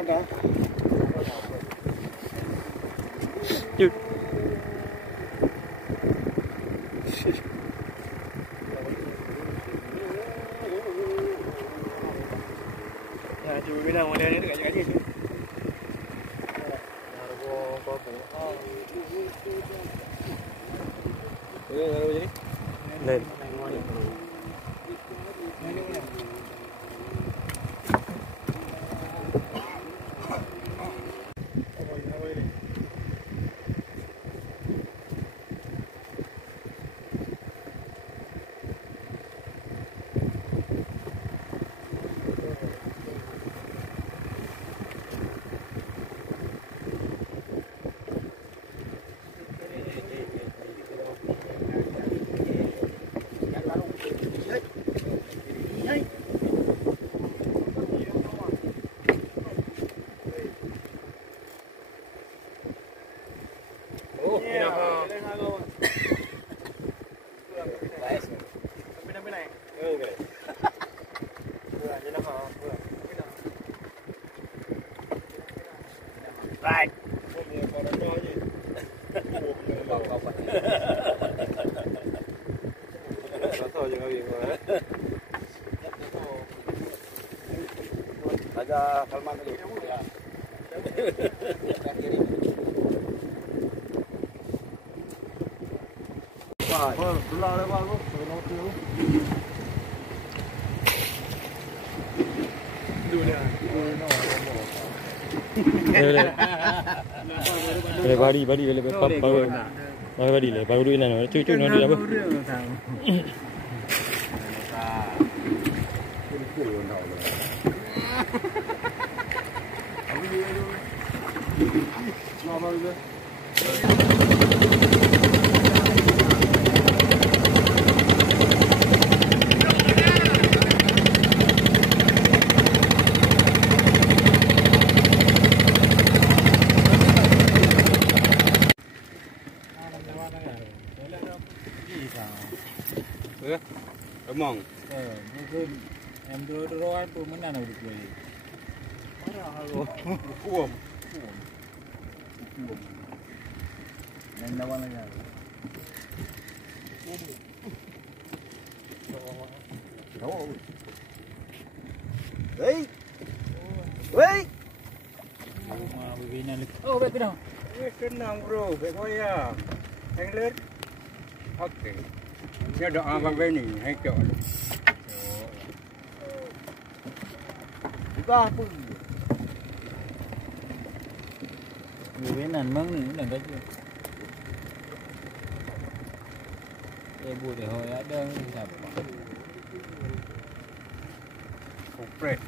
หยุดอยู่ไม่ได้วันนี้นี่ก็ยังไงที่เล่นada Salman dulu. Wah, belah lebar tu, belah tu. Dunia. Bari le bari le baru ini nana, cucu nana dia apa? Emang. Mungkin em dulu tu mana nak buat ni? Mana halu? Kuam. Yang lawan lagi. Oh. Hey. Hey. Mama begini lagi. Oh, betul dah. Kenang bro, betul ya. England. Okey. Dia doa bang ni, hai kau. Buka apa? Benan mang ni nak gaji. Ibu dia hoy ada siapa? Upret.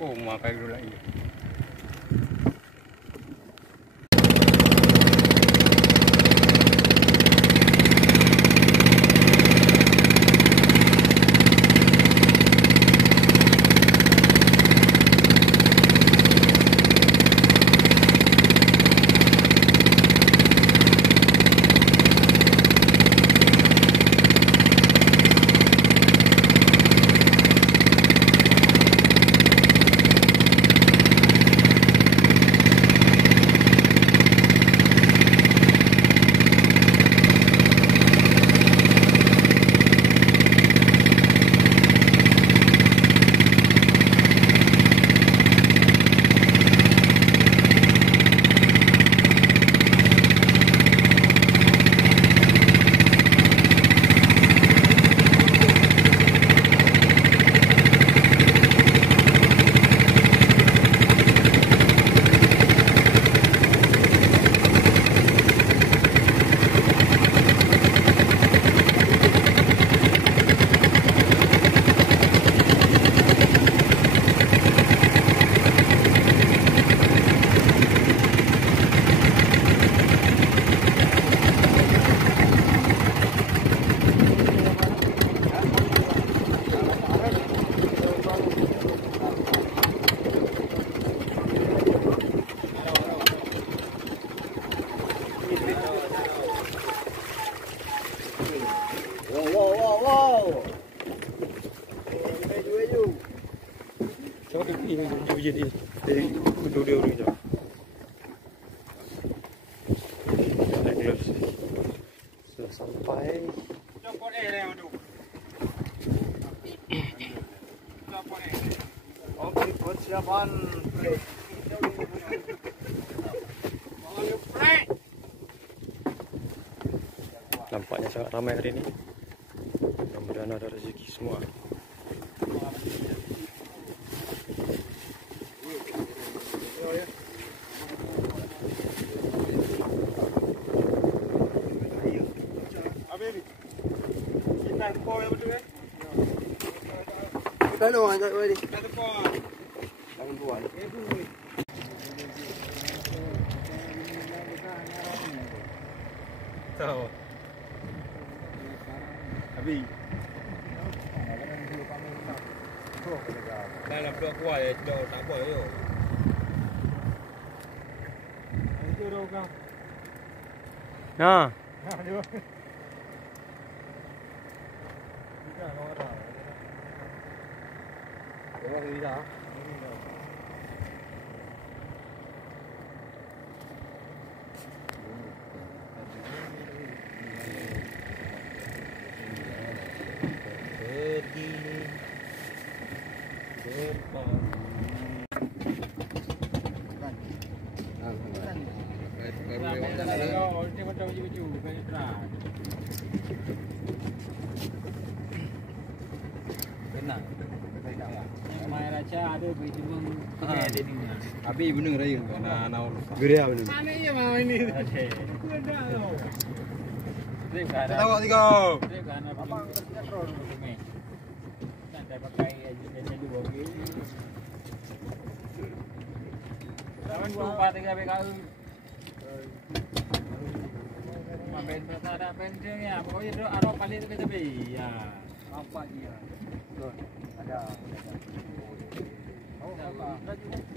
Oh, makai dulu lagi. Coba ini jadi duduk dulu jauh. Sudah sampai. Oke, persiapan. Nampaknya sangat ramai hari ini. Mudah-mudahan ada rezeki semua. Kalau ada boleh. Ada apa? Jangan buat. Tahu. Abi. Dah lah blok kuat ya, tak boleh yo. Itu roga. Nah. Aduh. Kita orang. Orang ini dah. Abi bener raya anak geria bener. Mana iya mau ini? Tahu tiga. Lawan 2 3 PKU. Main pertanda pentingnya, pokoknya itu arah paling tepi. Ya. Apa dia? Ada.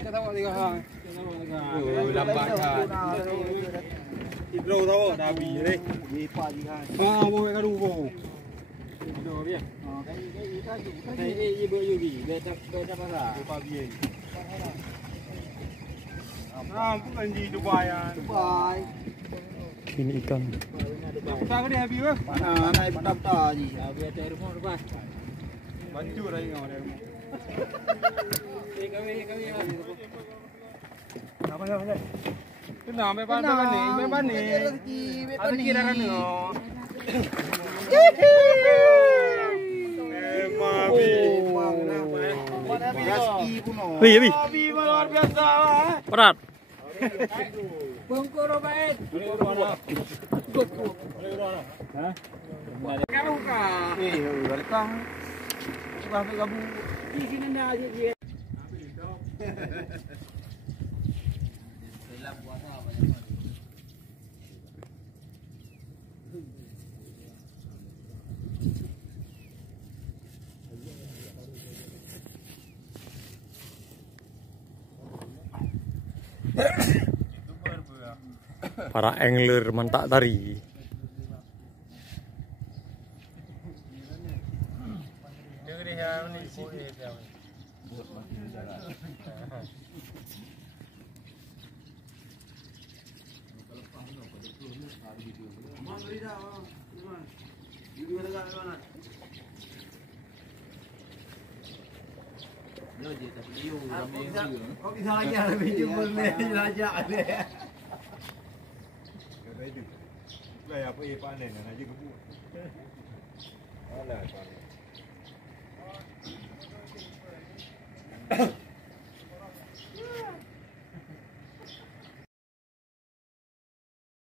Kita tahu tiga hang. Lambat kan. Ibro tahu dah bi ni. Ni pa ji hang. Boleh kadu bo. Ibro dia. Kai ibu yugi, beta pasar. Pa bi. Bukan di Dubai ya. Dubai. Ini ikan. Kita ke dia habis ke? Mana naik petang-petang je. Habis ada rumah Dubai. Bantu rai ngau dia. Kami. Apa? Kena beban ni. Ada kira kan ni. Wih, luar biasa. berat. Bungkuro baik. Hah? Kalau ka. Berkah. Sudah gabung. Di sini aja dia. Dalam puasa banyak. Para angler mantak tari. Kok bisa lagi ada video boleh jelajah deh. Lah apa ye panen aja kebun. Alah.